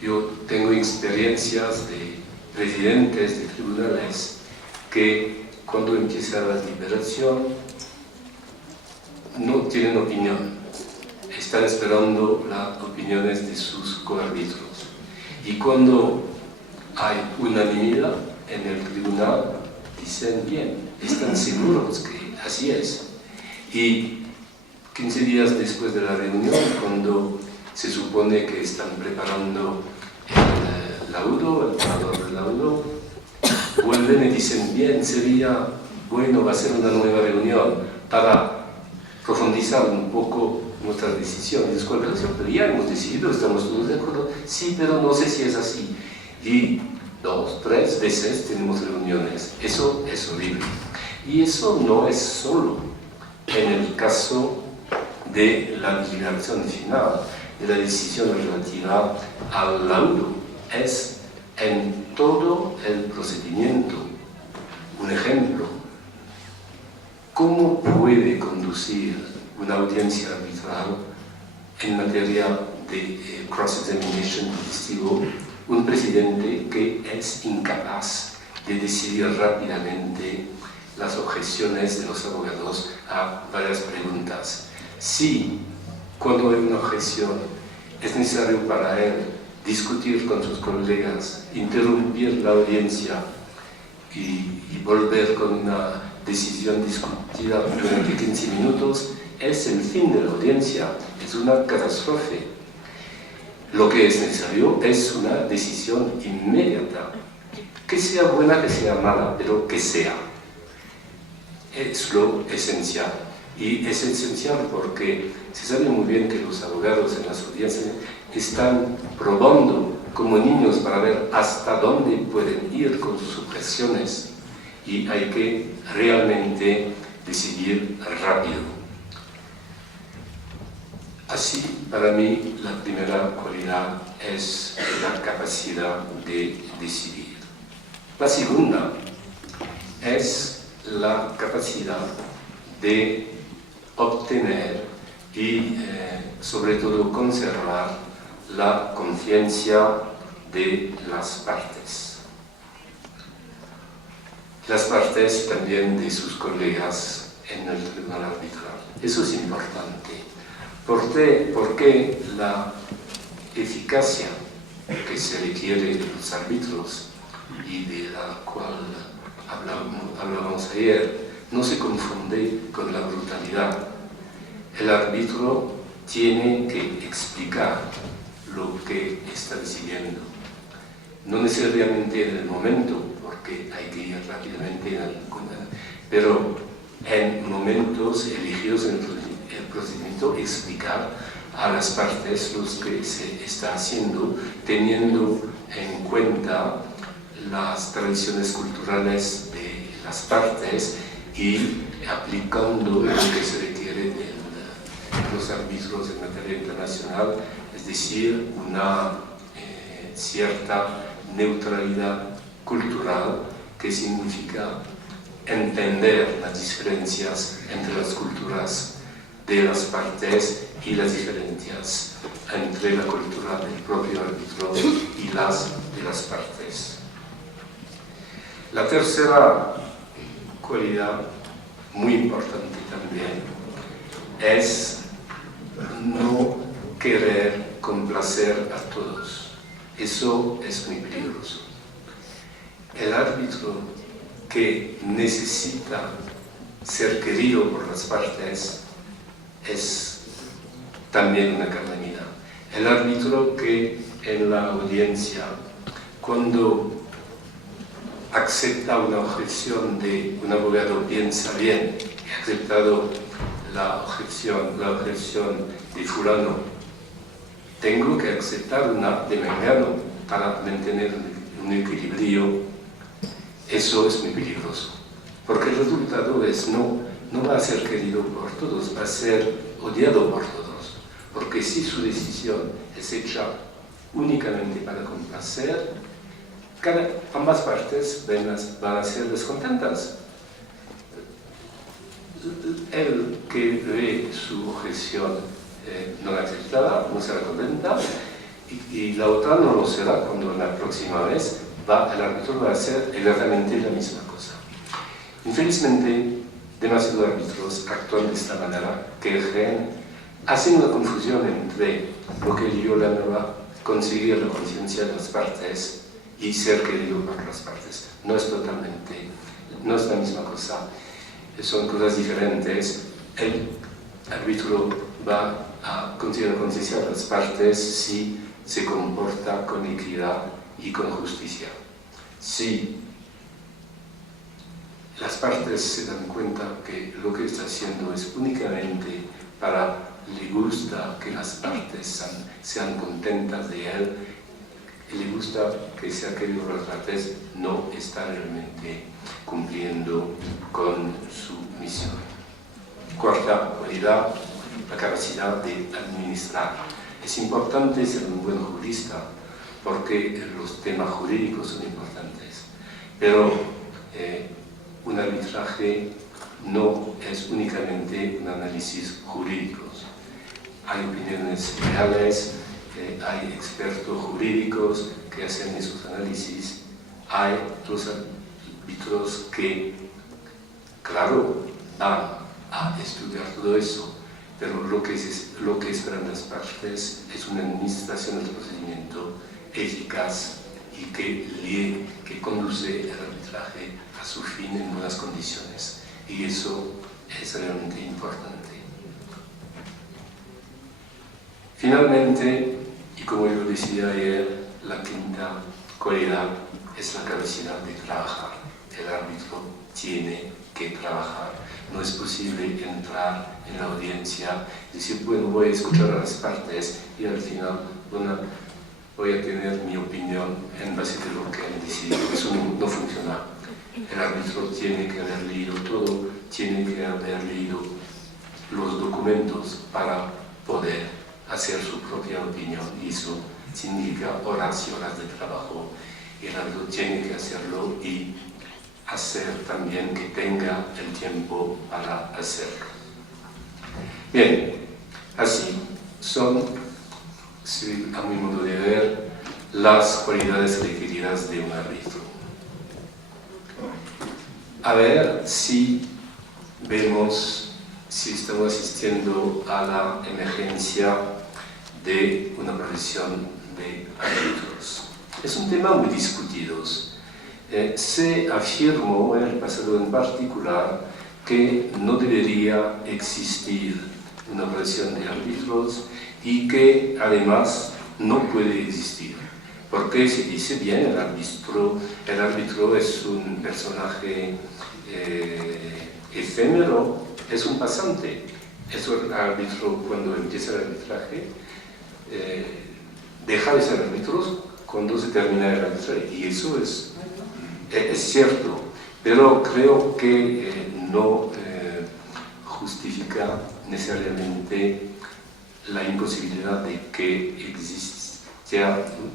Yo tengo experiencias de presidentes de tribunales que cuando empieza la deliberación no tienen opinión, están esperando las opiniones de sus coárbitros. Y cuando hay unanimidad en el tribunal, dicen bien, están seguros que así es. Y 15 días después de la reunión, cuando se supone que están preparando el laudo, el borrador del laudo, vuelven y dicen, bien, sería bueno, va a ser una nueva reunión para profundizar un poco nuestras decisiones. Pero ya hemos decidido, estamos todos de acuerdo, sí, pero no sé si es así. Y 2, 3 veces tenemos reuniones. Eso es horrible. Y eso no es solo en el caso de la deliberación final, de la decisión relativa al laudo, es en todo el procedimiento. Un ejemplo, ¿cómo puede conducir una audiencia arbitral en materia de cross-examination de testigo un presidente que es incapaz de decidir rápidamente las objeciones de los abogados a varias preguntas? Si cuando hay una objeción es necesario para él discutir con sus colegas, interrumpir la audiencia y volver con una decisión discutida durante 15 minutos, es el fin de la audiencia, es una catástrofe. Lo que es necesario es una decisión inmediata, que sea buena, que sea mala, pero que sea. Es lo esencial. Y es esencial porque se sabe muy bien que los abogados en las audiencias están probando como niños para ver hasta dónde pueden ir con sus objeciones, y hay que realmente decidir rápido. Así, para mí, la primera cualidad es la capacidad de decidir. La segunda es la capacidad de obtener y, sobre todo, conservar la confianza de las partes. Las partes también de sus colegas en el tribunal arbitral. Eso es importante. Porque la eficacia que se requiere de los árbitros y de la cual hablábamos ayer no se confunde con la brutalidad. El árbitro tiene que explicar lo que está decidiendo. No necesariamente en el momento, porque hay que ir rápidamente, pero en momentos elegidos en el procedimiento, explicar a las partes lo que se está haciendo, teniendo en cuenta las tradiciones culturales de las partes y aplicando lo que se requiere de los árbitros en materia internacional, es decir, una cierta neutralidad cultural, que significa entender las diferencias entre las culturas de las partes y las diferencias entre la cultura del propio árbitro y las de las partes. La tercera cualidad, muy importante también, es no querer complacer a todos. Eso es muy peligroso. El árbitro que necesita ser querido por las partes es también una calamidad. El árbitro que en la audiencia, cuando acepta una objeción de un abogado, piensa bien, he aceptado la objeción de fulano, tengo que aceptar una de mengano para mantener un equilibrio. Eso es muy peligroso, porque el resultado es no va a ser querido por todos, va a ser odiado por todos, porque si su decisión es hecha únicamente para complacer, ambas partes van a ser descontentas. El que ve su objeción no aceptada no será contenta, y la otra no lo será cuando la próxima vez el árbitro va a hacer exactamente la misma cosa. Infelizmente, demasiados árbitros actúan de esta manera que hacen una confusión entre lo que yo llamo conseguir la conciencia de las partes y ser querido por las partes. No es la misma cosa, son cosas diferentes. El árbitro va a conseguir la conciencia de las partes si se comporta con equidad y con justicia. Si las partes se dan cuenta que lo que está haciendo es únicamente para le gusta que las partes sean contentas de él, y le gusta que sea querido por las partes, no está realmente cumpliendo con su misión. Cuarta cualidad, la capacidad de administrar. Es importante ser un buen jurista porque los temas jurídicos son importantes, pero un arbitraje no es únicamente un análisis jurídico. Hay opiniones reales, hay expertos jurídicos que hacen esos análisis, hay los árbitros que, claro, van a estudiar todo eso, pero lo que esperan las partes es una administración del procedimiento eficaz y que conduce el arbitraje a su fin en buenas condiciones, y eso es realmente importante. Finalmente, y como yo decía ayer, la quinta cualidad es la capacidad de trabajar. El árbitro tiene que trabajar. No es posible entrar en la audiencia y decir, bueno, voy a escuchar a las partes y al final voy a tener mi opinión en base a lo que han decidido. Eso no funciona. El árbitro tiene que haber leído todo, tiene que haber leído los documentos para poder hacer su propia opinión, y eso significa horas y horas de trabajo. El árbitro tiene que hacerlo y hacer también que tenga el tiempo para hacerlo. Bien, así son, a mi modo de ver, las cualidades requeridas de un árbitro. A ver si estamos asistiendo a la emergencia de una profesión de árbitros. Es un tema muy discutido. Se afirmó en el pasado en particular que no debería existir una profesión de árbitros y que además no puede existir, porque se dice bien, el árbitro es un personaje efímero, es un pasante. El árbitro, cuando empieza el arbitraje, deja de ser árbitro cuando se termina el arbitraje, y eso es cierto, pero creo que no justifica necesariamente la imposibilidad de que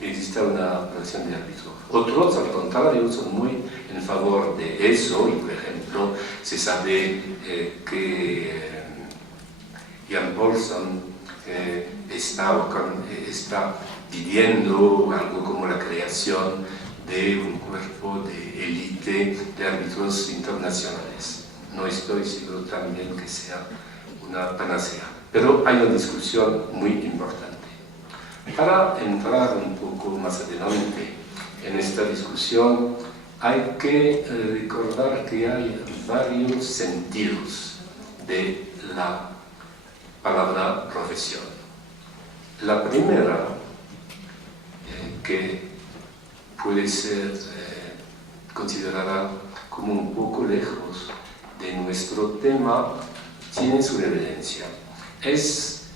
exista una profesión de árbitro. Otros, al contrario, son muy en favor de eso, y por ejemplo, se sabe que Jan Paulson está pidiendo algo como la creación de un cuerpo de élite de árbitros internacionales. No estoy seguro también que sea una panacea, pero hay una discusión muy importante. Para entrar un poco más adelante en esta discusión, hay que recordar que hay varios sentidos de la palabra profesión. La primera, que puede ser considerada como un poco lejos de nuestro tema, tiene su evidencia. Es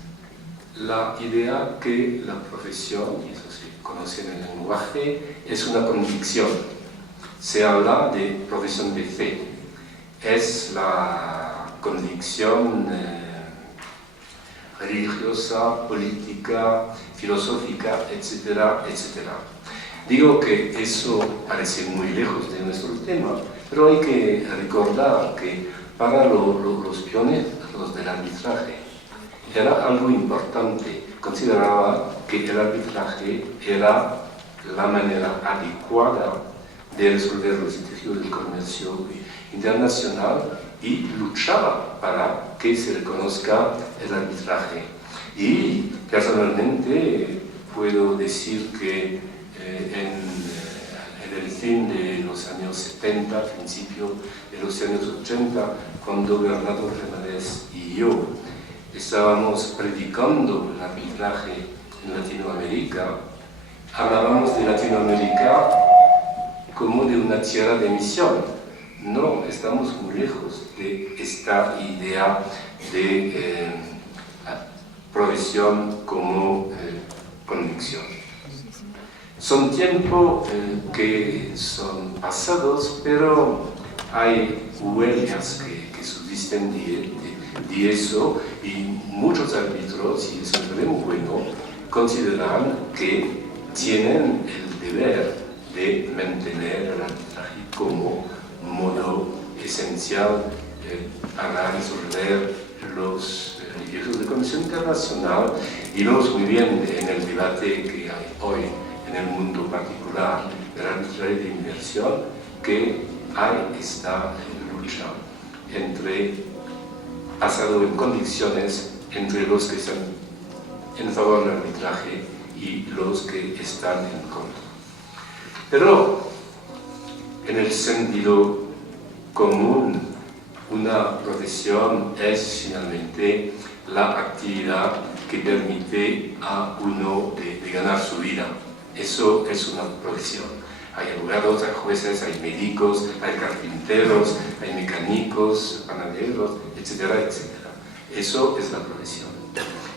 la idea que la profesión, y eso se conoce en el lenguaje, es una convicción. Se habla de profesión de fe. Es la convicción religiosa, política, filosófica, etcétera, etcétera. Digo que eso parece muy lejos de nuestro tema, pero hay que recordar que para los pioneros del arbitraje era algo importante. Consideraba que el arbitraje era la manera adecuada de resolver los litigios del comercio internacional y luchaba para que se reconozca el arbitraje. Y personalmente puedo decir que en el fin de los años 70, principio de los años 80, cuando Bernardo Fernández y yo estábamos predicando el arbitraje en Latinoamérica, hablábamos de Latinoamérica como de una tierra de misión. No, estamos muy lejos de esta idea de provisión como convicción. Son tiempos que son pasados, pero hay huellas que subsisten de eso, y muchos árbitros, y eso es muy bueno, consideran que tienen el deber de mantener el arbitraje como modo esencial para resolver los litigios de comercio internacional. Y vemos muy bien en el debate que hay hoy en el mundo particular del arbitraje de inversión que hay esta lucha basado en convicciones entre los que están en favor del arbitraje y los que están en contra. Pero en el sentido común, una profesión es finalmente la actividad que permite a uno de ganar su vida. Eso es una profesión. Hay abogados, hay jueces, hay médicos, hay carpinteros, hay mecánicos, panaderos, etcétera, etcétera. Eso es la profesión.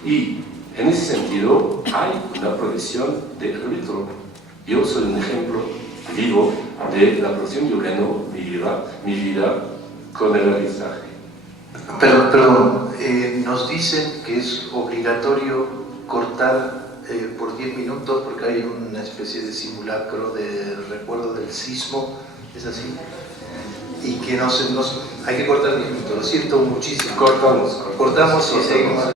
Y en ese sentido hay una profesión de árbitro. Yo soy un ejemplo vivo de la profesión. Yo gano mi vida con el arbitraje. Perdón, nos dicen que es obligatorio cortar por 10 minutos porque hay una especie de simulacro de recuerdo del sismo, ¿es así? Y que hay que cortar 10 minutos. Lo siento muchísimo. Cortamos y seguimos.